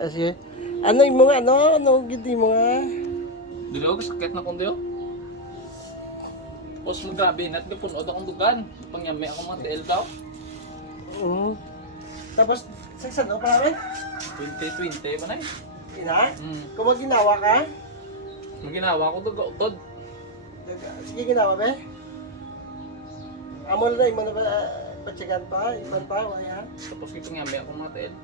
Sige. Ano yung mga ano? Ano gindi mo nga? Dili ako sakit na kundi oh. Pos mo grabe hinat ka punod akong dugan. Pangyami ako mga TL daw. Tapos, saksan ako pa namin? 2020 man ay. Ina? Kung mag-ginawa ka? Maginawa ko duga-utod. Sige, ginawa ba? Amo na mo na ba? Patsagan pa? Ipan pa? Waya? Tapos kay pangyami ako mga TL.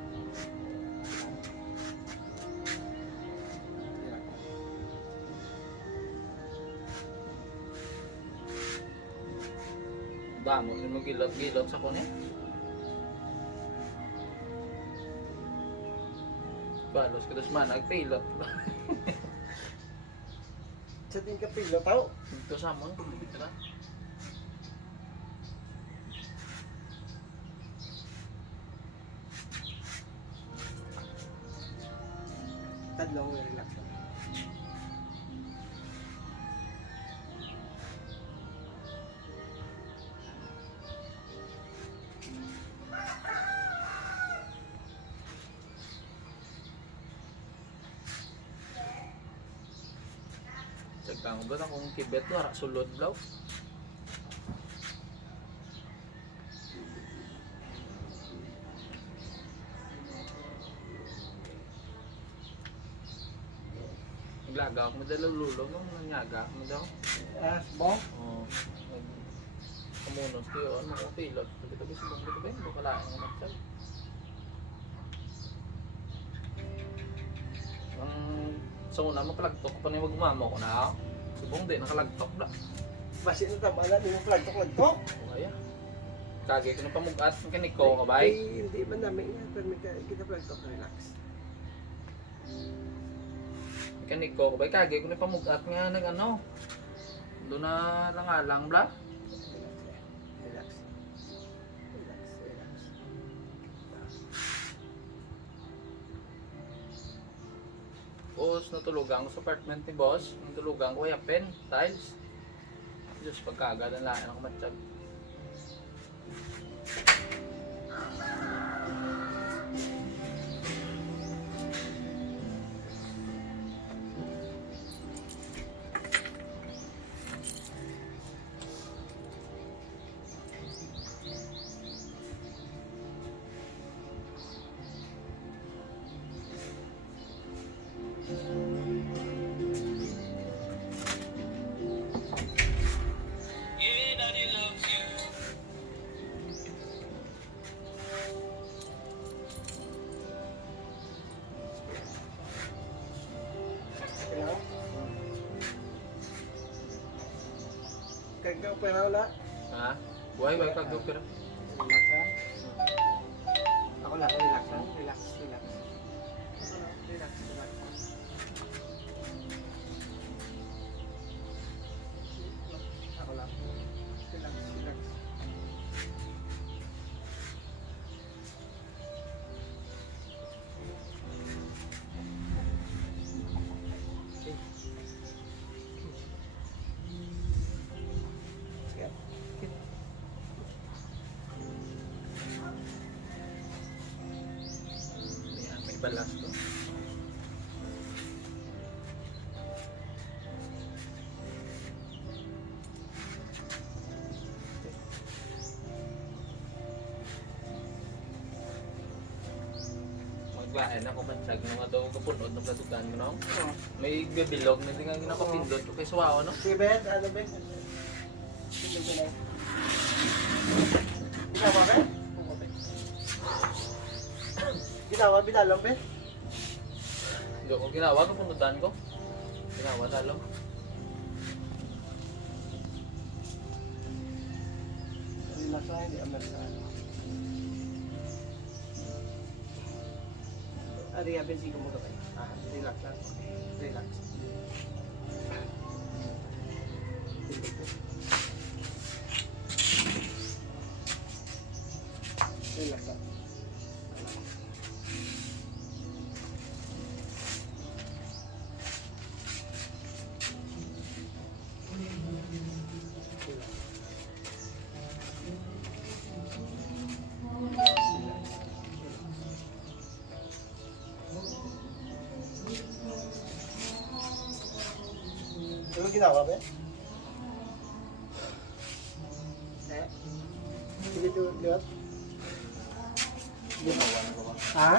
Damo yung magilot-gilot sa kunin. Balos kadas man nagpilot. Sa din ka pilo tao? Dito sa amon kung dito na. Tadlaw nga relax. Sagkang ba na kung kibet do ara sulod daw. Naglaga ako madala lulo nung nanyaga ako daw. Bo? Oo. Kamunos kayo ano ko pilot. Tabi-tabi sa bangko ba yun? Bukala ang matsal. Sa una mo palagtok pa na yung magmamo ko na ako. Subong din, nakalagtok na. Basi na tama na, di mo plagtok-lagtok. O kaya. Kagay ko na pamugat ng kaniko ka ba? Hindi man namin yan, pero kita plagtok, relax. Kaniko ka ba? Kagay ko na pamugat nga nag ano. Doon na langalang bla. Relax. Relax, relax. Tapos natulugan ko sa apartment ni boss. Natulugan ko kaya pen, tiles. Diyos pagkagad ang lahan ako matsyag. Kaya? Kagkaw pa na wala. Ha? Buhay ba kagdo pero? Relax ha? Ako lang, relax ha? Relax, relax. Ako lang, relax, relax. Ako lang. Relax, relax. Sige. Ayan, may balas ko. Maglain ako matsyag nung ato kapunod ng platukan ko no? Oo. May gabilog na hindi nga ginapapindot ko kay suwao no? Sige, Ben. Ano, Ben? Sige, Ben. Ginawa, Ben? Oo, Ben. Ginawa, binalang, Ben? Hindi ko ginawa kapunudan ko. Ginawa talo. Relax lang, hindi amal sa ano. Ano yung bensin ko mo ka, Ben? Relax lang. Relax. Relax lang. Relax. mo ginawa ba? Sige to, liwat. Ginawa na gawa. Ha?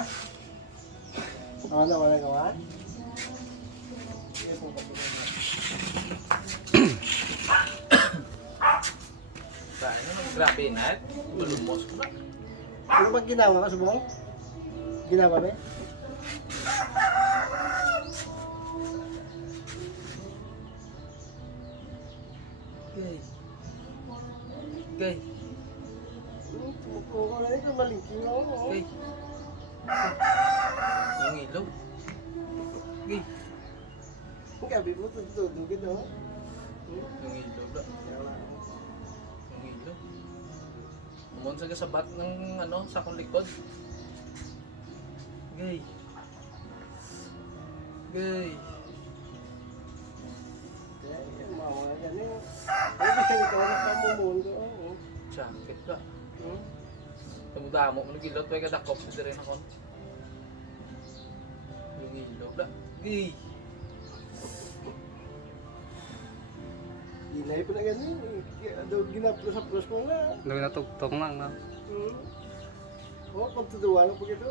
Oo na, wala gawa? Sige po, Saan na grabe na? Balumos ko na. ano bang ginawa ka, Subong? Ginawa ba? Gay. Gay. Tumuko ko na rin, malingking ako. Gay. Yung ilaw. Gay. Ang gabi mo, tutudugin ako. Yung ilaw ba? Yung ilaw. Umon sa kasabat ng ano, sakong likod. Gay. Gay. Mawala yan eh. Ano ba siya ikaw nagpamumundo? Jacket ka. Tumudamo mo nagilot, may kadakop sa rin ako. Yung ilaw ba? Gay. Ginay pa na ganun eh. Ginaplos mo nga. Doon natugtong lang, no? Oo, kung tuduwa na po ito.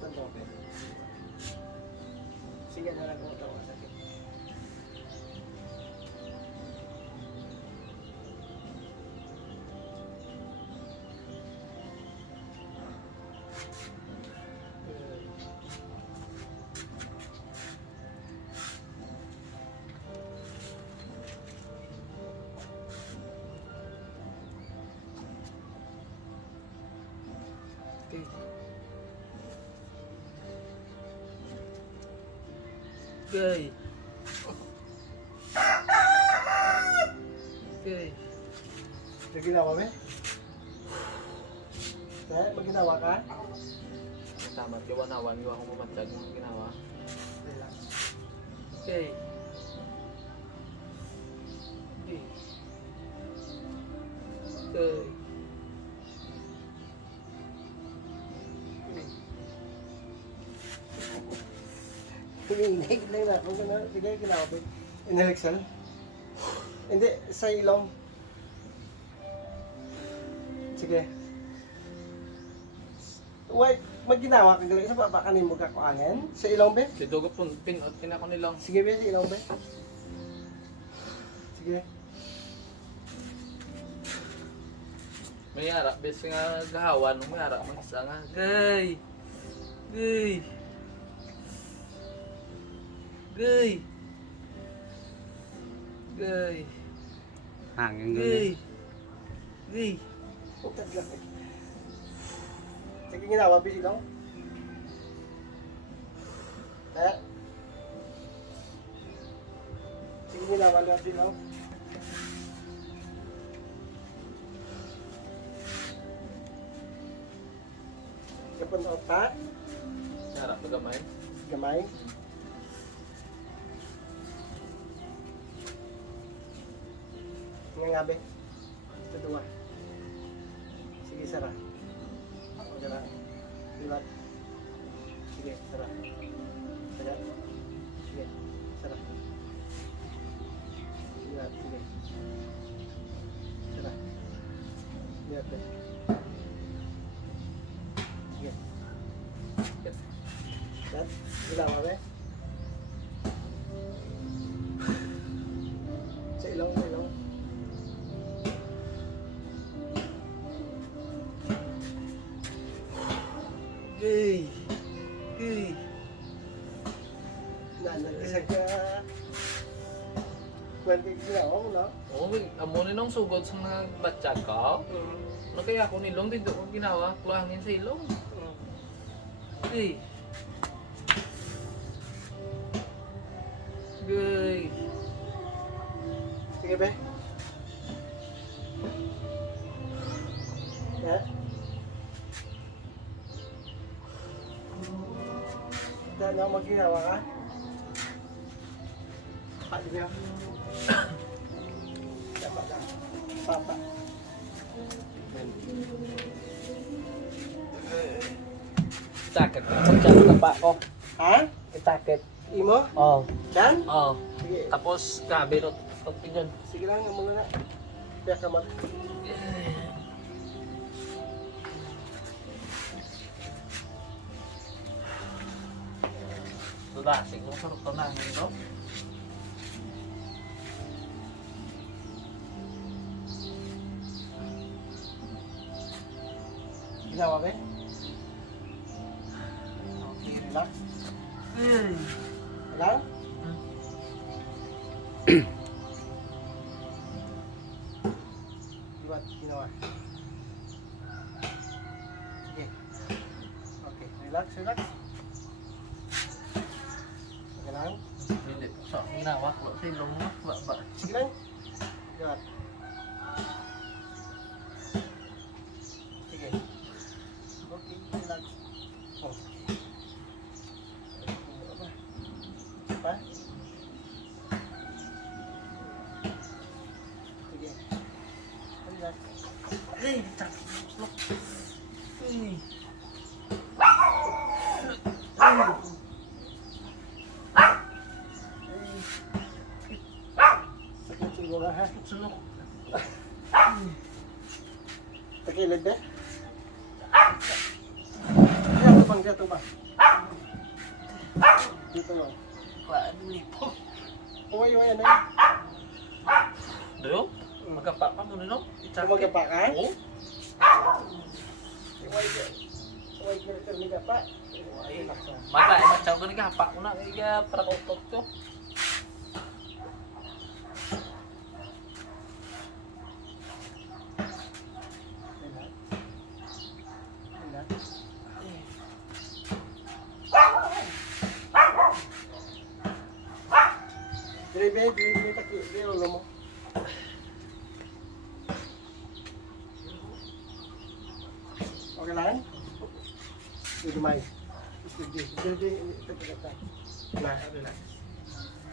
Tantope. Sige na lang kung tawa sa akin. Gay. Gay. Gay. May ginawa ba? Kaya, may ginawa ka? Tama, kiwanawan ko ako mamatag ng ginawa. Relax. Gay. Gay. Gay. Hindi na. Kung gano'n, sige, ginawa ba? Inhalexal? Hindi, sa ilong. Sige. Wait, magginawa ka galing sa baba kanin mo kakuanan? Sa ilong ba? Si Dugo pinot ko nilang. Sige ba, sa ilong ba? Sige. May harap, bes nga gahawan, may harap mang isa nga. Gay! Gay! Gay! Gay! Hangin Gay! ganun. Gay! Sige, ginawa ba ilong? Sige, ginawa lang ilong. Kapag na otak, May harap na gamay. gamay. Nga nga be. Ito dua. Sige, sara. Sara. Liwat. Sige, sara. Sara. Sige, sara. Liwat, sige. Sara. Liwat be. Sige. Liwat. Ilawa be. Sa ilong, sa ilong. Gay! Gay! Nanagisag ka. Kwento yung ginawa mo, no? Oo, amo nung sugod sa mga batsyag ka. Ano kaya ako nilong, dito ko ginawa, kulangin sa ilong. Gay! Gay! Sige, be. Ya. Dahil ako maginawa ka. Pati niya. Dapat lang. Papa. Sakit, pagtsaka na pa ako. Ha? Itakip. Imo? Oo. Yan? Oo. Sige. Tapos kabirot. Pagpinyan. Sige lang, muna na. Kaya ka mag... Sudah, siguro sarap to na. No? Ginawa ba? Okay, relax. Lang? Diba, ginawa? Sige. Okay, relax, relax. Sige lang. Hindi po sa ginawa. Wala sa ilong mo. Ba. Sige lang. Diba? Sige. Okay, relax. Oh. Pa? Sige. Relax. Ay, takip. Ay. Sakit siguro ha? Sunok. Takilid ba? Dito bang, dito ba? Dito lang. Kuhaan lipo. Uway-uway na. Doyo? Magapa ka mo no? Kumaga pa ka? Oo. Uway ka. Uway ka ito niga pa. Ay, mata ay matyaw ka nagahapa ko na. Kaya para kautot ko. Relax. Relax. Drive, taki. Dito ulo mo. Okay lang? Sige, May. Sige, sige. Relax, relax.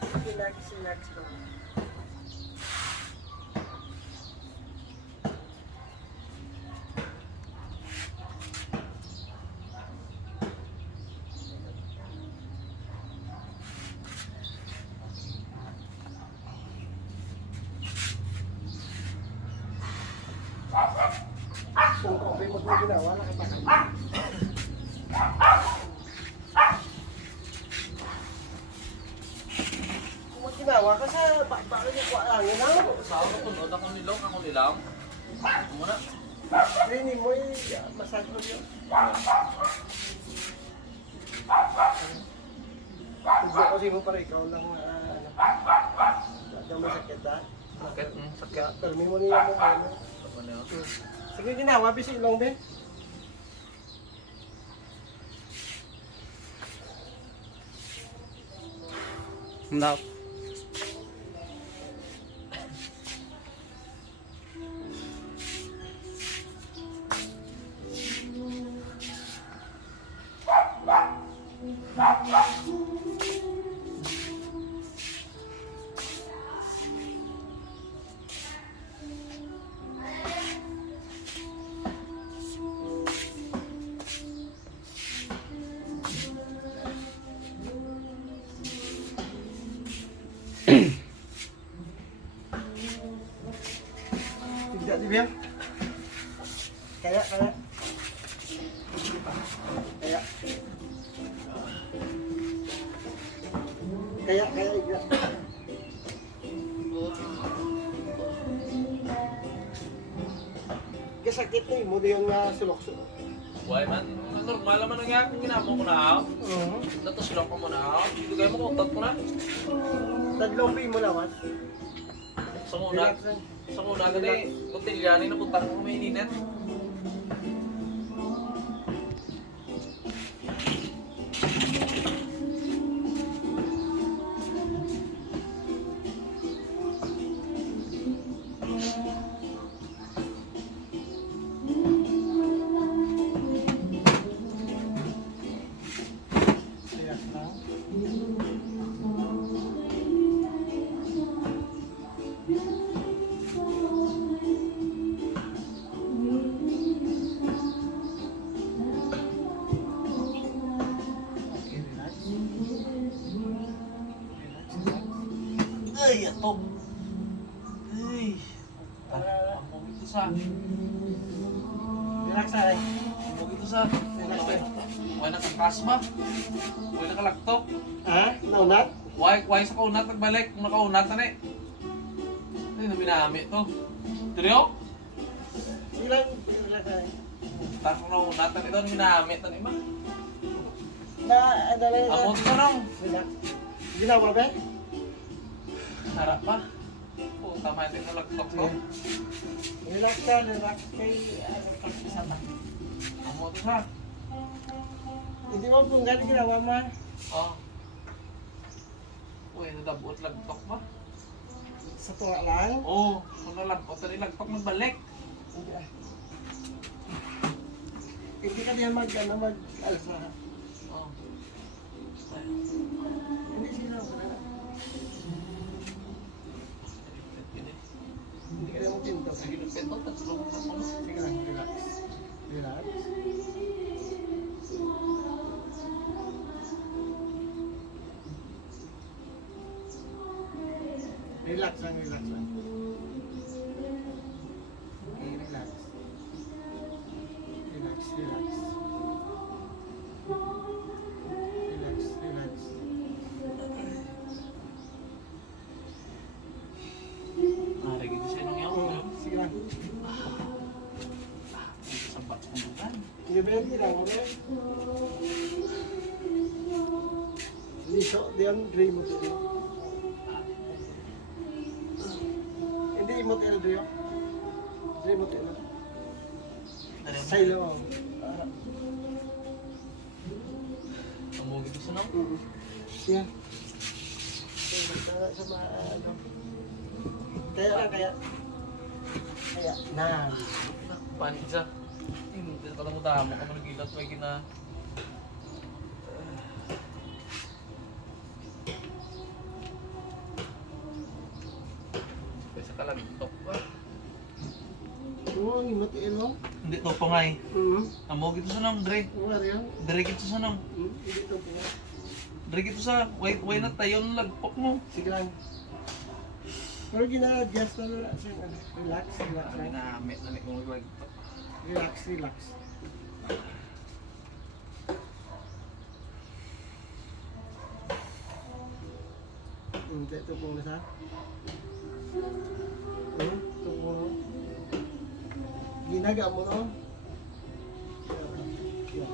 Relax, relax ka. Kung okay mo ito ginawa, nakatakan. Kung maginawa ka sa bakit yung kuwaangin na, Sa ako tunod ako nilaw. Ako muna. training mo yung massage mo yun. Hindi kasi mo para ikaw lang daw may sakit ha. Sakit. Sakit. Kalmi mo niya mo. Ano na yun? Sige ginawa, bisi ilong Ben. Hindi. Tidak di Ben. Kayak. Kayak. Kayak juga. Kasakit na mo yung sulok-sulok. Buhay man. Normal naman ang akong ginamo ko na ako. Tapos lang ko muna ako. Bigay mo kautot ko na. Tadlong mo lawas. Sa muna. Sa muna gani. Kutilyanin na punta ko may ininit. Relax lang. laktok. Ay. Ang ito sa. Relax ay. Ang ito sa. Why nakakasma? Why nakalaktok? Ha? Naunat? Why sa kaunat nagbalik? Kung nakaunat na eh. Ay, naminami to. Diryo? Silang, relax ay. Tapos naunat na ito, naminami ito ni ma. Na, ano lang yun? Amo ito nung. Relax. Ginawa ba? Harap pa. Oo, tama yung nakalaktok to. Relax ka, relax kay, ano, pag-isa pa. Amo ito sa. Hindi mo kung gano'n ginawa mo. Oh. Uy, nadabot lagtok ba? Sa tuwa lang. Oo, kung nalagtok na nilagtok nagbalik. Hindi ah. Hindi ka niya ano, mag-alsa. Oo. Hindi sila, wala. Hindi ka niya mag-tinto. Sige, lupit to. Tatulong na mo. Sige lang, relax. Relax. Relax lang, relax lang. Okay, relax. Relax, relax. Relax, relax. Narigid siya nung yaw. Oh, sige lang. Sabat sa kumbukan. Kinibenti lang, okay? Hindi so, di ang dream mo dito. Hindi imot el Rio. Dream mo dito. Silo. Amo gito sa nung. Siya. Sa mga ano. Kaya lang, kaya. Kaya, na. Panik siya. Hindi pa mo damo ka manigilat. May kina... Kaysa kalagtok pa. Oo, ang imot el mo. Hindi to pa nga eh. Oo. Amo gito sa nung, Dre. Oo, Rio. Dre gito sa nung. Hindi ito pina. Dre gito sa... Why na tayo ng lagpok mo? Sige lang. Pero gina-adjust na lang siya. Relax, relax Ay, lang. naamit na ni kung lagpok. Relax, relax. Hindi, ito pong nasa. Ito po. Ginaga mo, no? Yeah.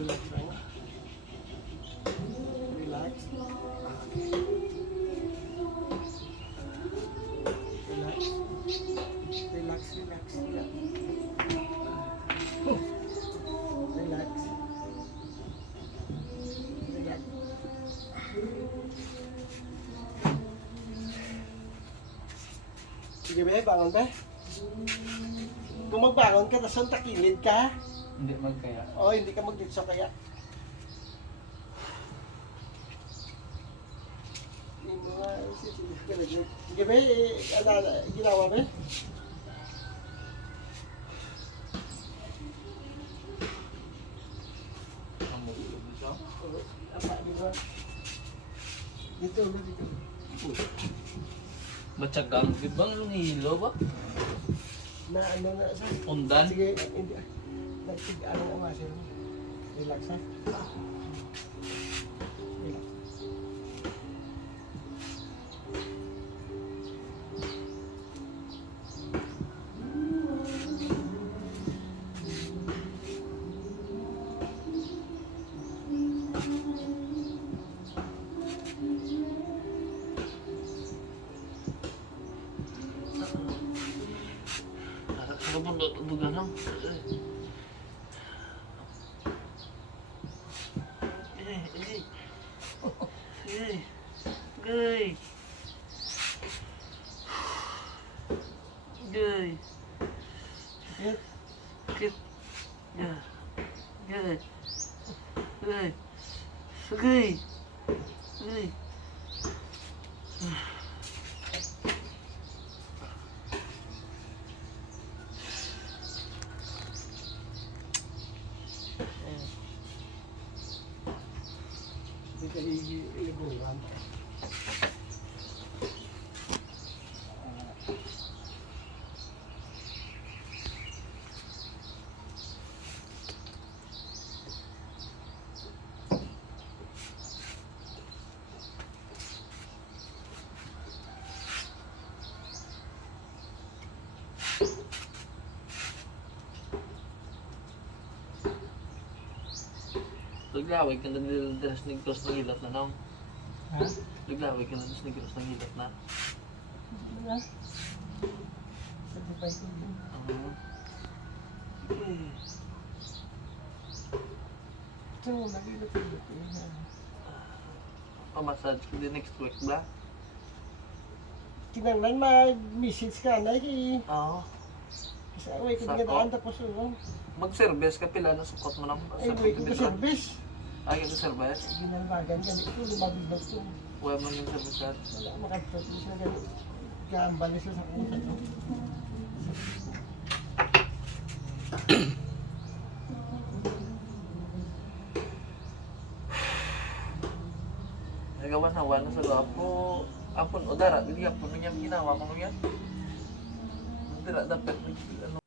Relax lang. Relax. Relax. Relax, relax, relax. Relax. Relax. Sige be, bangon be. Kung magbangon ka, tapos takilid ka. Hindi magkaya. O, hindi ka magditso kaya. Hindi mo nga, sige be, ginawa be. Amo gito siya. Apa, di ba? Dito, dito. Matyagang, di ba ang hilo ba? Na ano na sa. Undan? Sige, hindi. Sige, ano na masir. Relax ha. Relax. Ano ba bugan lang? Gay. Gay. Yes. Kit. Yeah. Gay. Gay. Gay. Gay. Hindi ka iliguan. Naglawig ka na nilas negros ng ilat na nang. Ha? Naglawig ka na nilas negros ng ilat na. Wala. Sabay ko din. So, nagilot-ilot yun. Pamassage ko din next week ba? Kinanglan, mag-message ka na eh. Oo. Kasi away ko Sako. dinadaan tapos Mag-service ka pila na sukot mo ng ay away ko ka service. Ay, yung service? Ginalbagan kami ito, lumabibag ko. Huwag man yung service ka. Wala makapagpapos na gano'n. Gambali siya sa kusa to. Nagawa na wala sa gapo. Apon o dara, hindi apon niya ginawa ko yan. Dara dapat ano.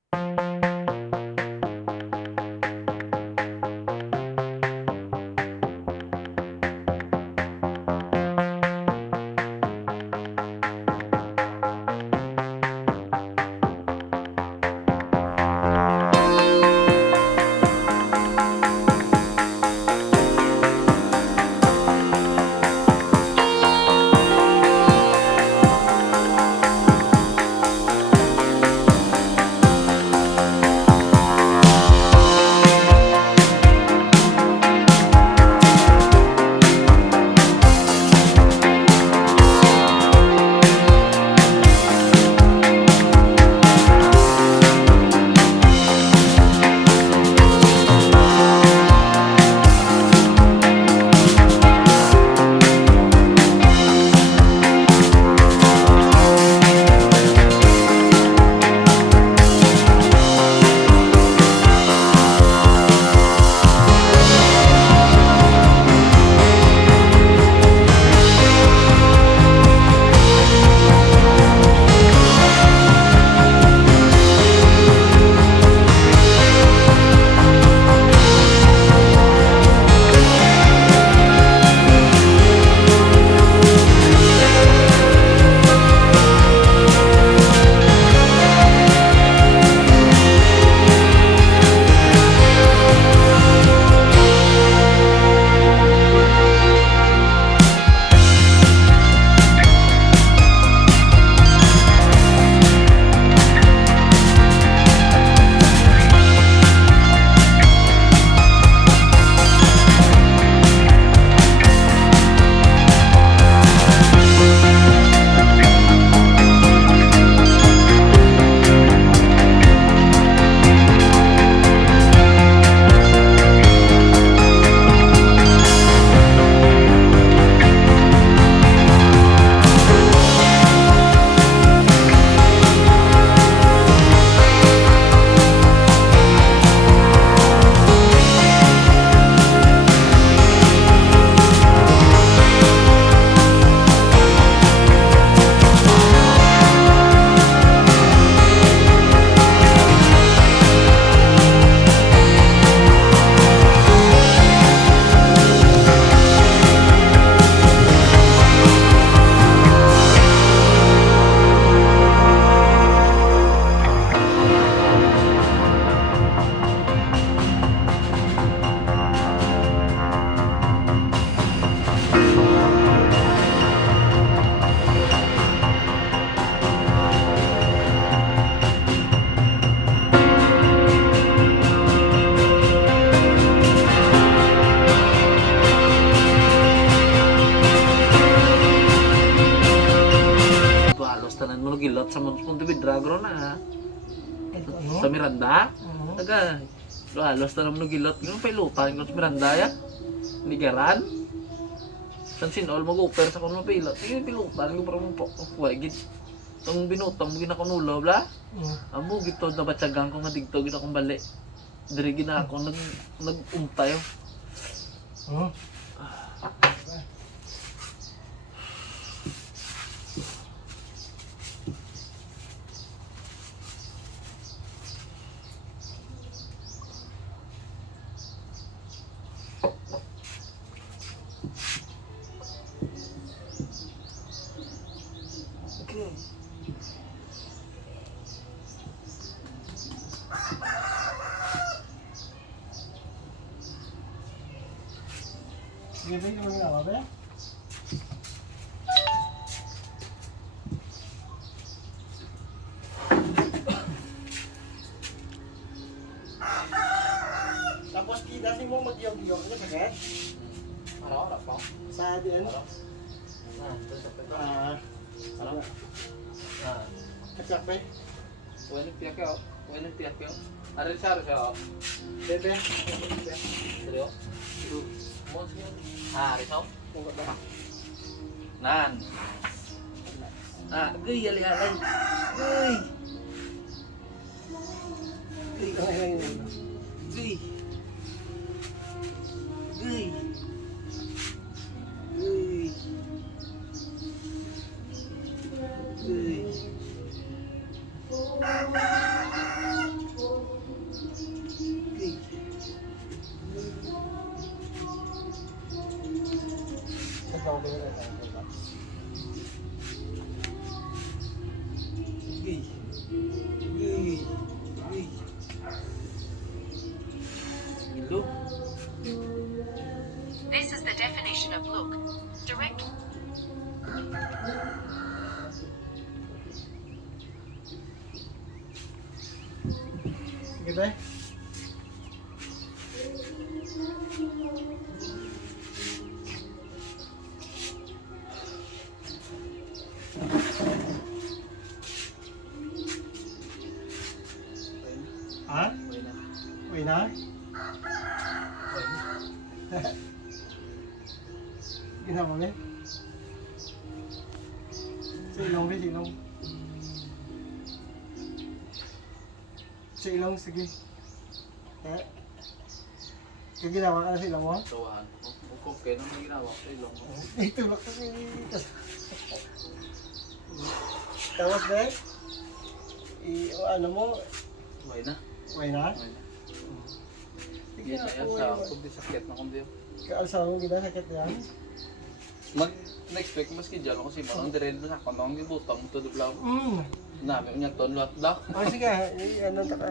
gilot sa Punta Vidragro na ha. Ito ano? Sa Miranda. Oo. Taga, halos na naman gilot. Yung pailutan ko sa Miranda ya. Nigaran. San sinol mag-upper sa kuno pilot. Yung pilutan ko para mo po. Wagid. Tong binutang mo ginakunulo bla. Amo gito na batyagang ko nga digto gina kong bali. Diri gina ako nag-umpay. Oo. Okay. Sige, ba yung mga ba? Tapos kidasin mo mag-yog-yog na sakit? Ano po? Sa din? Ito sa pito. Ano? Kacak ba? Kuwain tiyak yun. Kuwain tiyak yun. Arin siya, Bebe? Seryo? Mo siya. Arin siya. Kung ba? Nan. Gay, ali-alay. Gay. Hindi ko ngayon yun. Gay. Gay. Gay. Gay. Gay. Sa bawang ba yun? Gay. Gay. Gay. Hello? This is the definition of look. Direct. Sige ba? Ha? Uy na? Ginawa mo Silong ba? Silong. Silong, sige. Kaya ginawa ka na silong mo? Tawahan ko. Okay nang may ginawa ko ilong ko. Itulak ka sa Tapos ba? Ano mo? Okay na. Uy na? Okay na. Sige na yan sa kundi sakit na kundi. Kaalsa mo gina sakit yan? Next week maski dyan ako si Manong diretso sa kantong gibutang to the blow. Mm. Nabi niya ton lot daw. Oh, sige, ano ta ka?